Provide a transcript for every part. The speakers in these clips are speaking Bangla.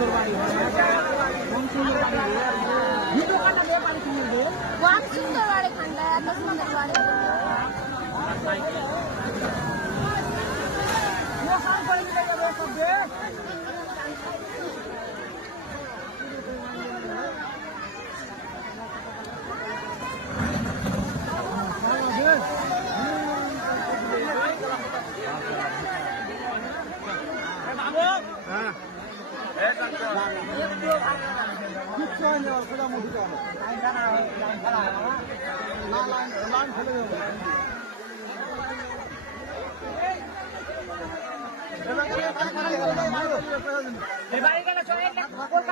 সুন্দর বাড়ি কোন সুন্দর বাড়ি ভিডিও কাটা দিয়ে বাড়ি সুন্দর কোন সুন্দর বাড়ি খান্ডা এত সুন্দর বাড়ি মোহান করে দিলে যাবে সব দে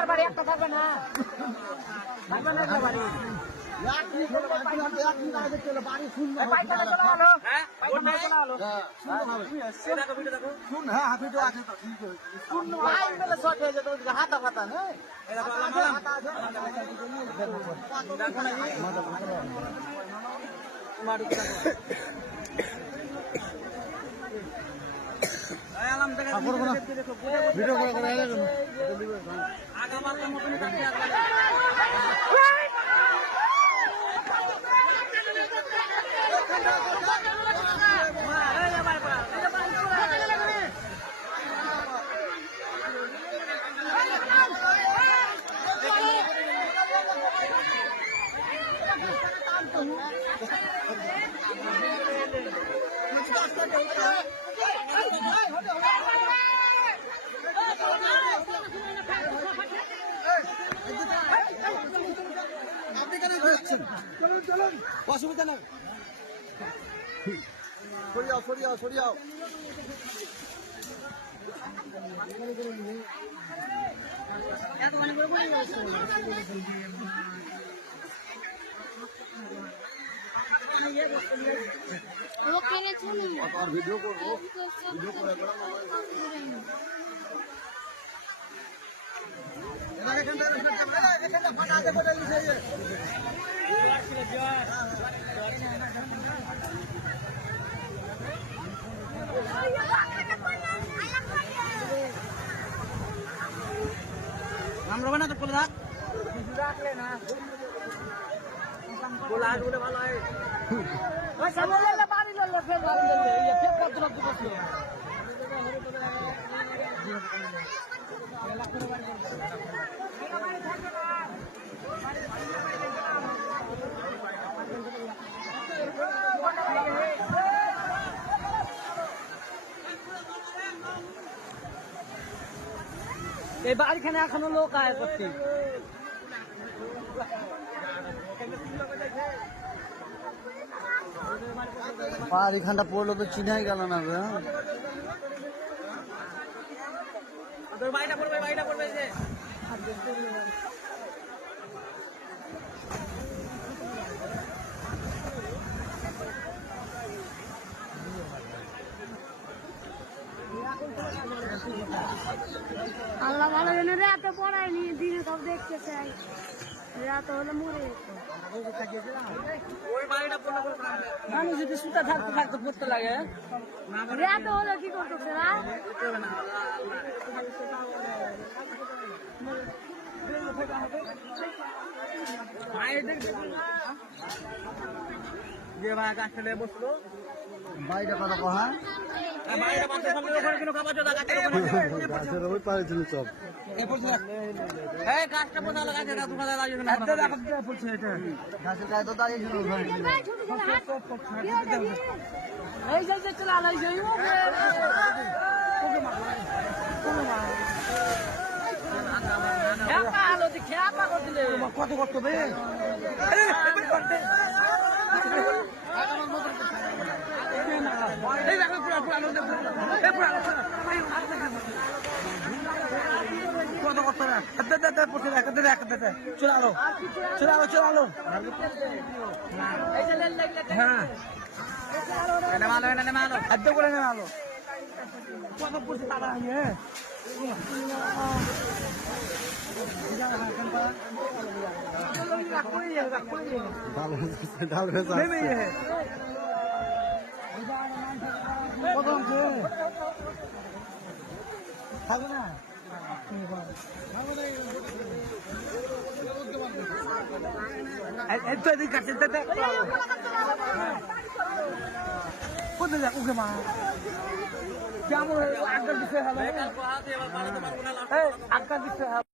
বাড়ি একটা থাকবে না বাড়ি হাতা ফাতা নেই ভিডিও করে চলুন চলুন অসুবিধা নেই সরিয়াও সরিয়াও সরিয়াও ভিডিও করবো ভিডিও করে আমরা বানা তো কোলা রাখলে না কোলা উড়ে ভালো হয় ওই সামনে বাড়ি ললে ফের বাড়ি ললে এই ফের কত লোক বসলো এই বাড়িখানে এখনো লোক আয় করছে বাড়িখানটা পড়লো তো চিনাই গেল না বাড়িটা পড়বে বাড়িটা পড়বে যে আল্লাহ ভালো জানে রাতে পড়ায়নি দিনে সব দেখতে চাই রাতে হলে মরে মানুষ যদি সুতা থাকতে থাকতে পড়তে লাগে রাতে হলে কি করতেছে না যে ভাই গাছটা নিয়ে বসলো বাইরে কথা কহা গাছের ওই পারে ছিল সব গাছের গায়ে তো দাঁড়িয়ে ছিল কত কষ্ট বে কত কষ্ট চলে আলো চলে আলো চলে আলো হ্যাঁ খাদ্য করে নেমে আলো কত পড়ছে তারা হ্যাঁ ডাল ভেজা থাকবে না এই তো এদিকে কাটছে কোথায় যাক ওকে মা কেমন আগের বিষয় হবে আগের বিষয় হবে